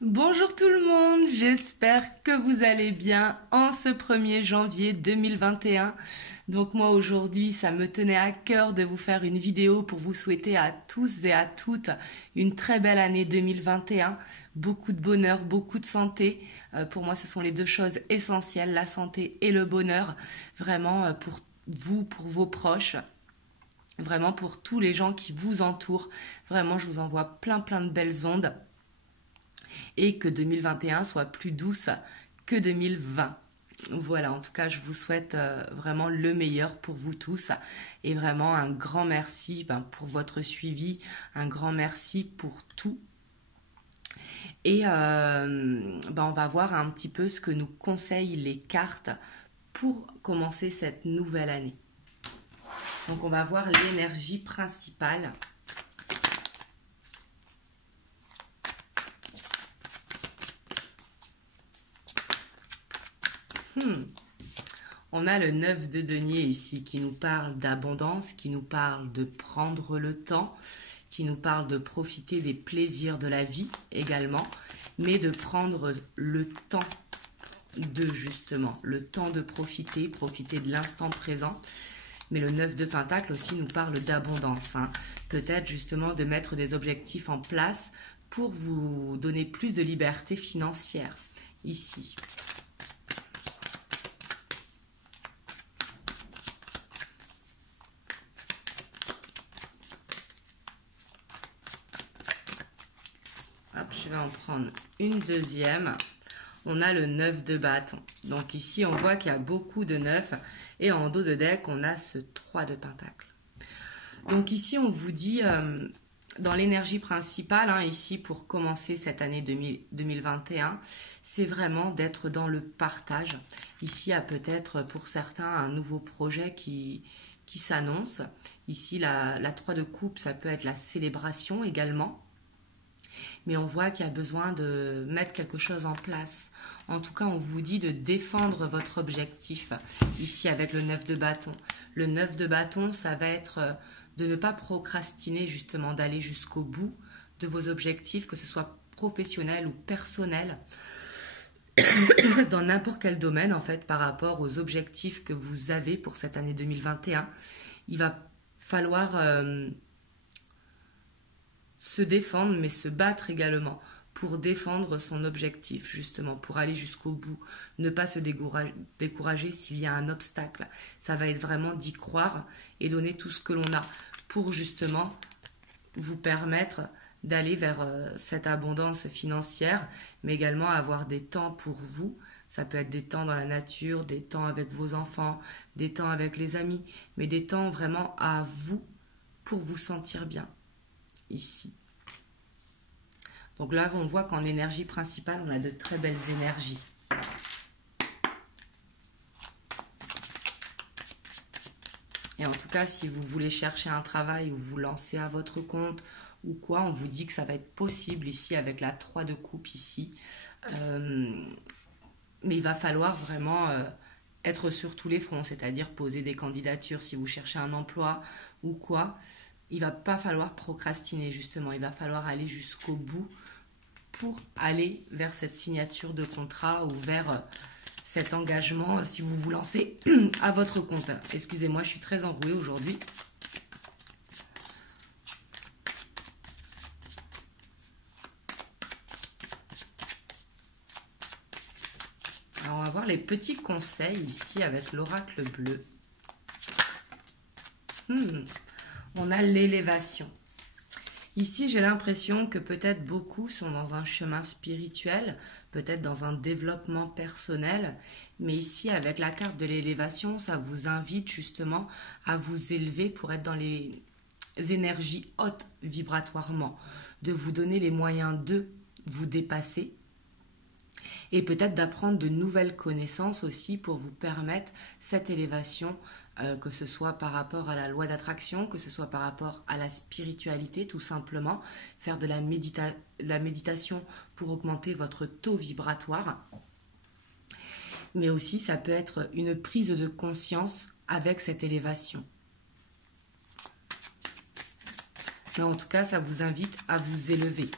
Bonjour tout le monde, j'espère que vous allez bien en ce 1er janvier 2021. Donc moi aujourd'hui, ça me tenait à cœur de vous faire une vidéo pour vous souhaiter à tous et à toutes une très belle année 2021. Beaucoup de bonheur, beaucoup de santé. Pour moi, ce sont les deux choses essentielles, la santé et le bonheur. Vraiment pour vous, pour vos proches. Vraiment pour tous les gens qui vous entourent. Vraiment, je vous envoie plein de belles ondes et que 2021 soit plus douce que 2020. Voilà, en tout cas, je vous souhaite vraiment le meilleur pour vous tous et vraiment un grand merci pour votre suivi, un grand merci pour tout. Et on va voir un petit peu ce que nous conseillent les cartes pour commencer cette nouvelle année. Donc on va voir l'énergie principale. On a le 9 de denier ici qui nous parle d'abondance, qui nous parle de prendre le temps, qui nous parle de profiter des plaisirs de la vie également, mais de prendre le temps le temps de profiter de l'instant présent. Mais le 9 de Pentacle aussi nous parle d'abondance. Peut-être justement de mettre des objectifs en place pour vous donner plus de liberté financière ici. Hop, je vais en prendre une deuxième. On a le 9 de bâton. Donc ici, on voit qu'il y a beaucoup de 9. Et en dos de deck, on a ce 3 de pentacle. Donc ici, on vous dit, dans l'énergie principale, ici, pour commencer cette année 2021, c'est vraiment d'être dans le partage. Ici, il y a peut-être pour certains un nouveau projet qui s'annonce. Ici, la 3 de coupe, ça peut être la célébration également. Mais on voit qu'il y a besoin de mettre quelque chose en place. En tout cas, on vous dit de défendre votre objectif, ici avec le 9 de bâton. Le 9 de bâton, ça va être de ne pas procrastiner, justement, d'aller jusqu'au bout de vos objectifs, que ce soit professionnel ou personnel, dans n'importe quel domaine, en fait, par rapport aux objectifs que vous avez pour cette année 2021. Il va falloir se défendre, mais se battre également pour défendre son objectif, justement, pour aller jusqu'au bout, ne pas se décourager s'il y a un obstacle. Ça va être vraiment d'y croire et donner tout ce que l'on a pour justement vous permettre d'aller vers cette abondance financière, mais également avoir des temps pour vous. Ça peut être des temps dans la nature, des temps avec vos enfants, des temps avec les amis, mais des temps vraiment à vous pour vous sentir bien. Ici. Donc là, on voit qu'en énergie principale, on a de très belles énergies. Et en tout cas, si vous voulez chercher un travail ou vous lancer à votre compte ou quoi, on vous dit que ça va être possible ici avec la 3 de coupe ici. Mais il va falloir vraiment être sur tous les fronts, c'est-à-dire poser des candidatures si vous cherchez un emploi ou quoi. Il va pas falloir procrastiner, justement. Il va falloir aller jusqu'au bout pour aller vers cette signature de contrat ou vers cet engagement si vous vous lancez à votre compte. Excusez-moi, je suis très enrouée aujourd'hui. Alors, on va voir les petits conseils ici avec l'oracle bleu. On a l'élévation. Ici, j'ai l'impression que peut-être beaucoup sont dans un chemin spirituel, peut-être dans un développement personnel, mais ici, avec la carte de l'élévation, ça vous invite justement à vous élever pour être dans les énergies hautes vibratoirement, de vous donner les moyens de vous dépasser et peut-être d'apprendre de nouvelles connaissances aussi pour vous permettre cette élévation, que ce soit par rapport à la loi d'attraction, que ce soit par rapport à la spiritualité tout simplement, faire de la méditation pour augmenter votre taux vibratoire. Mais aussi ça peut être une prise de conscience avec cette élévation. Mais en tout cas, ça vous invite à vous élever.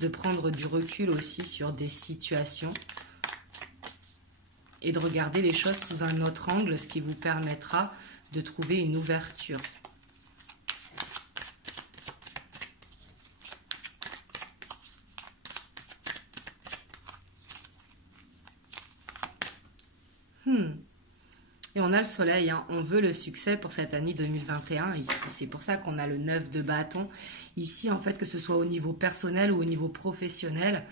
de prendre du recul aussi sur des situations et de regarder les choses sous un autre angle, ce qui vous permettra de trouver une ouverture. Et on a le soleil, hein. On veut le succès pour cette année 2021. Ici, c'est pour ça qu'on a le 9 de bâton. Ici, en fait, que ce soit au niveau personnel ou au niveau professionnel,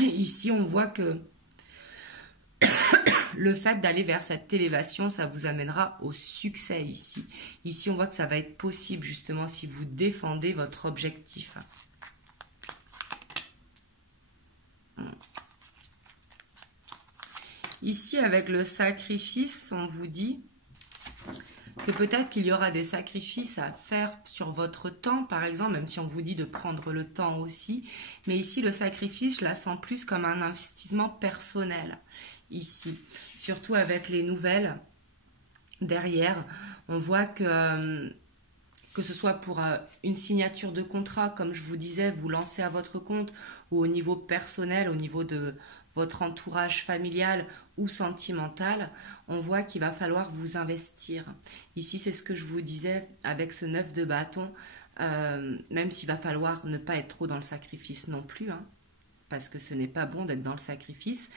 ici, on voit que le fait d'aller vers cette élévation, ça vous amènera au succès ici. Ici, on voit que ça va être possible, justement, si vous défendez votre objectif. Ici, avec le sacrifice, on vous dit que peut-être qu'il y aura des sacrifices à faire sur votre temps, par exemple, même si on vous dit de prendre le temps aussi. Mais ici, le sacrifice, je la sens plus comme un investissement personnel, ici. Surtout avec les nouvelles derrière, on voit que ce soit pour une signature de contrat, comme je vous disais, vous lancez à votre compte, ou au niveau personnel, au niveau de votre entourage familial ou sentimental, on voit qu'il va falloir vous investir. Ici, c'est ce que je vous disais avec ce 9 de bâton, même s'il va falloir ne pas être trop dans le sacrifice non plus, hein, parce que ce n'est pas bon d'être dans le sacrifice,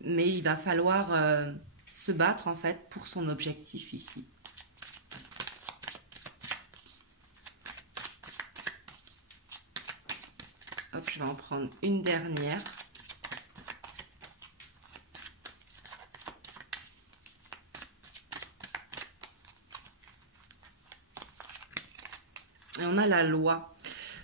mais il va falloir se battre en fait pour son objectif ici. Hop, je vais en prendre une dernière. Et on a la loi.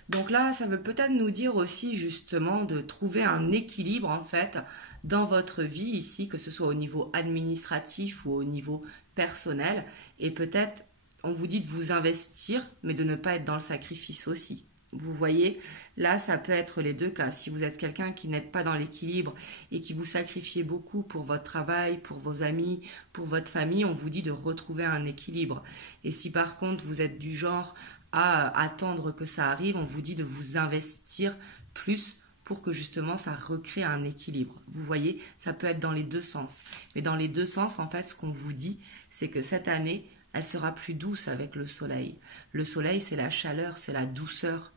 Donc là, ça veut peut-être nous dire aussi justement de trouver un équilibre en fait dans votre vie ici, que ce soit au niveau administratif ou au niveau personnel. Et peut-être, on vous dit de vous investir, mais de ne pas être dans le sacrifice aussi. Vous voyez, là, ça peut être les deux cas. Si vous êtes quelqu'un qui n'êtes pas dans l'équilibre et qui vous sacrifiez beaucoup pour votre travail, pour vos amis, pour votre famille, on vous dit de retrouver un équilibre. Et si par contre, vous êtes du genre à attendre que ça arrive, on vous dit de vous investir plus pour que justement ça recrée un équilibre. Vous voyez, ça peut être dans les deux sens. Mais dans les deux sens, en fait, ce qu'on vous dit, c'est que cette année, elle sera plus douce avec le soleil. Le soleil, c'est la chaleur, c'est la douceur.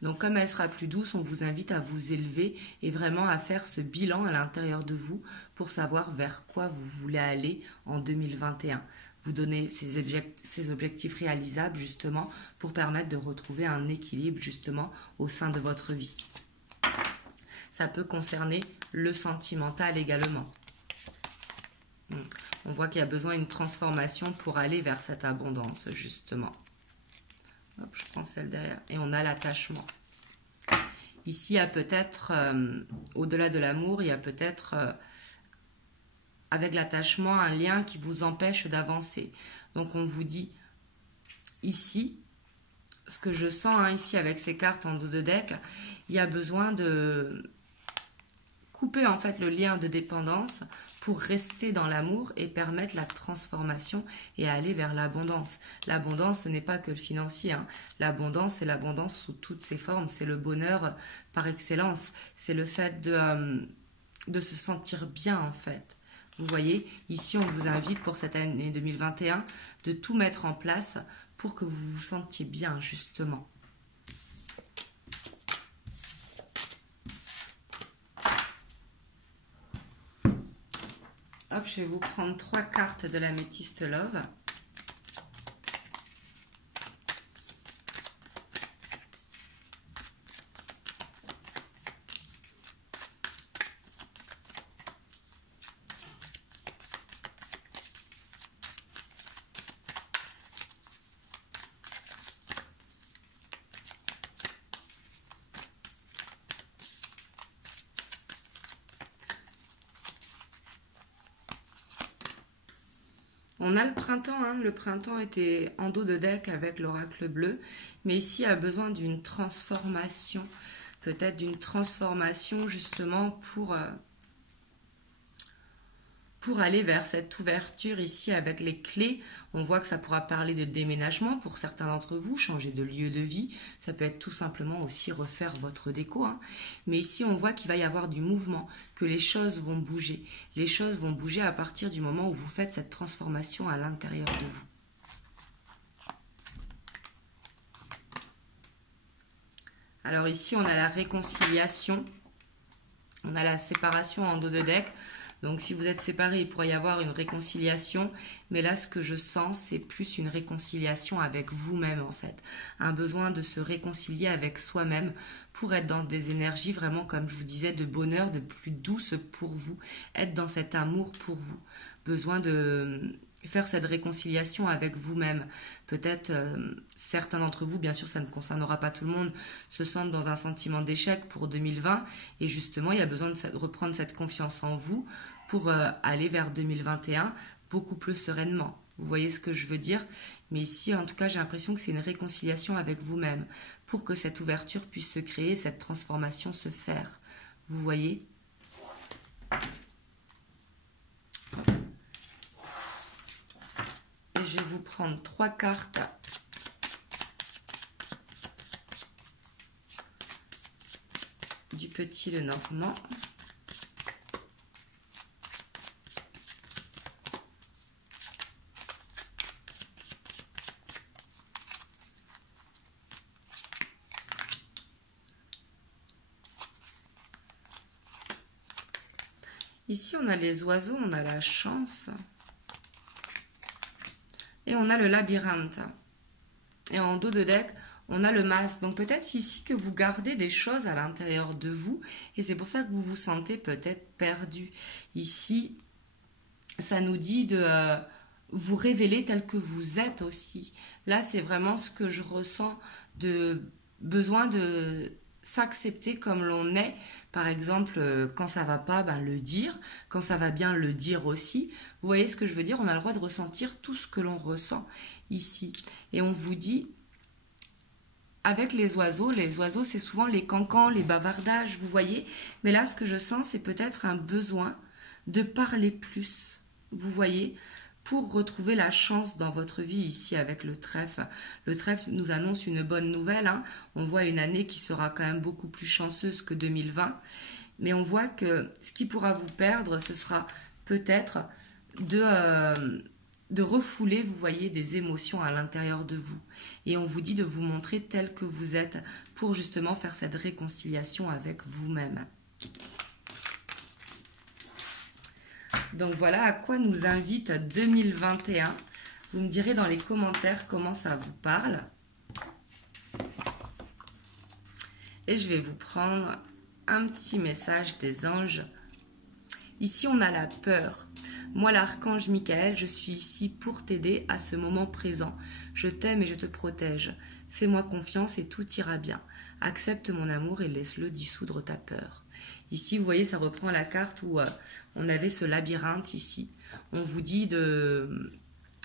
Donc comme elle sera plus douce, on vous invite à vous élever et vraiment à faire ce bilan à l'intérieur de vous pour savoir vers quoi vous voulez aller en 2021. Vous donnez ces objectifs réalisables justement pour permettre de retrouver un équilibre justement au sein de votre vie. Ça peut concerner le sentimental également. On voit qu'il y a besoin d'une transformation pour aller vers cette abondance justement. Hop, je prends celle derrière. Et on a l'attachement. Ici, il y a peut-être, au-delà de l'amour, il y a peut-être, avec l'attachement, un lien qui vous empêche d'avancer. Donc, on vous dit, ici, ce que je sens ici avec ces cartes en dos de deck, il y a besoin de couper en fait le lien de dépendance pour rester dans l'amour et permettre la transformation et aller vers l'abondance. L'abondance, ce n'est pas que le financier, hein. L'abondance, c'est l'abondance sous toutes ses formes. C'est le bonheur par excellence. C'est le fait de se sentir bien, en fait. Vous voyez, ici, on vous invite pour cette année 2021 de tout mettre en place pour que vous vous sentiez bien, justement. Hop, je vais vous prendre 3 cartes de l'améthyste Love. On a le printemps, hein. Le printemps était en dos de deck avec l'oracle bleu, mais ici il a besoin d'une transformation, peut-être d'une transformation justement pour aller vers cette ouverture ici avec les clés. On voit que ça pourra parler de déménagement pour certains d'entre vous, changer de lieu de vie. Ça peut être tout simplement aussi refaire votre déco, hein. Mais ici, on voit qu'il va y avoir du mouvement, que les choses vont bouger. Les choses vont bouger à partir du moment où vous faites cette transformation à l'intérieur de vous. Alors ici, on a la réconciliation, on a la séparation en dos de deck. Donc si vous êtes séparés, il pourrait y avoir une réconciliation. Mais là, ce que je sens, c'est plus une réconciliation avec vous-même en fait. Un besoin de se réconcilier avec soi-même pour être dans des énergies vraiment, comme je vous disais, de bonheur, de plus douce pour vous. Être dans cet amour pour vous. Besoin de faire cette réconciliation avec vous-même. Peut-être certains d'entre vous, bien sûr ça ne concernera pas tout le monde, se sentent dans un sentiment d'échec pour 2020 et justement il y a besoin de reprendre cette confiance en vous pour aller vers 2021 beaucoup plus sereinement. Vous voyez ce que je veux dire? Mais ici, en tout cas, j'ai l'impression que c'est une réconciliation avec vous-même pour que cette ouverture puisse se créer, cette transformation se faire. Vous voyez? Je vais vous prendre 3 cartes du Petit Lenormand. Ici, on a les oiseaux, on a la chance. Et on a le labyrinthe. Et en dos de deck, on a le masque. Donc peut-être ici que vous gardez des choses à l'intérieur de vous. Et c'est pour ça que vous vous sentez peut-être perdu. Ici, ça nous dit de vous révéler tel que vous êtes aussi. Là, c'est vraiment ce que je ressens, de besoin de s'accepter comme l'on est. Par exemple, quand ça va pas, ben, le dire. C'est ça va bien, le dire aussi. Vous voyez ce que je veux dire? On a le droit de ressentir tout ce que l'on ressent ici. Et on vous dit, avec les oiseaux c'est souvent les cancans, les bavardages, vous voyez. Mais là, ce que je sens, c'est peut-être un besoin de parler plus. Vous voyez, pour retrouver la chance dans votre vie ici avec le trèfle. Le trèfle nous annonce une bonne nouvelle, hein. On voit une année qui sera quand même beaucoup plus chanceuse que 2020. Mais on voit que ce qui pourra vous perdre, ce sera peut-être de refouler, vous voyez, des émotions à l'intérieur de vous. Et on vous dit de vous montrer tel que vous êtes pour justement faire cette réconciliation avec vous-même. Donc voilà à quoi nous invite 2021. Vous me direz dans les commentaires comment ça vous parle. Et je vais vous prendre un petit message des anges. Ici, on a la peur. Moi, l'archange Michael, je suis ici pour t'aider à ce moment présent. Je t'aime et je te protège. Fais-moi confiance et tout ira bien. Accepte mon amour et laisse-le dissoudre ta peur. Ici, vous voyez, ça reprend la carte où on avait ce labyrinthe ici. On vous dit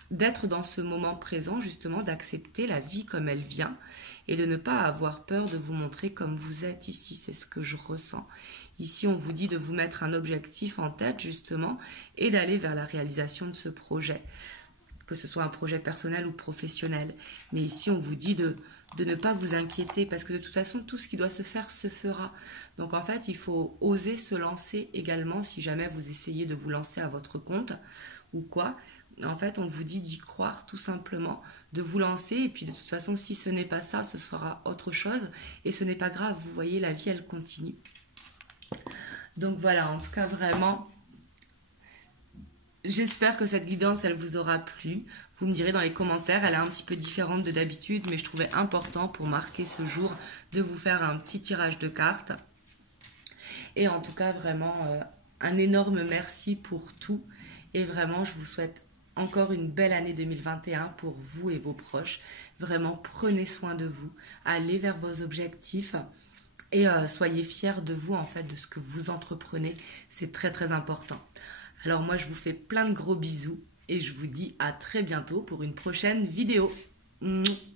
d'être dans ce moment présent, justement, d'accepter la vie comme elle vient et de ne pas avoir peur de vous montrer comme vous êtes ici. C'est ce que je ressens. Ici, on vous dit de vous mettre un objectif en tête, justement, et d'aller vers la réalisation de ce projet, que ce soit un projet personnel ou professionnel. Mais ici, on vous dit de ne pas vous inquiéter, parce que de toute façon, tout ce qui doit se faire se fera. Donc, en fait, il faut oser se lancer également, si jamais vous essayez de vous lancer à votre compte ou quoi. En fait, on vous dit d'y croire tout simplement, de vous lancer, et puis de toute façon, si ce n'est pas ça, ce sera autre chose, et ce n'est pas grave, vous voyez, la vie, elle continue. Donc voilà, en tout cas, vraiment, j'espère que cette guidance, elle vous aura plu. Vous me direz dans les commentaires, elle est un petit peu différente de d'habitude, mais je trouvais important pour marquer ce jour de vous faire un petit tirage de cartes. Et en tout cas, vraiment, un énorme merci pour tout. Et vraiment, je vous souhaite encore une belle année 2021 pour vous et vos proches. Vraiment, prenez soin de vous. Allez vers vos objectifs. Et soyez fiers de vous, en fait, de ce que vous entreprenez. C'est très, très important. Alors moi, je vous fais plein de gros bisous. Et je vous dis à très bientôt pour une prochaine vidéo. Mouah.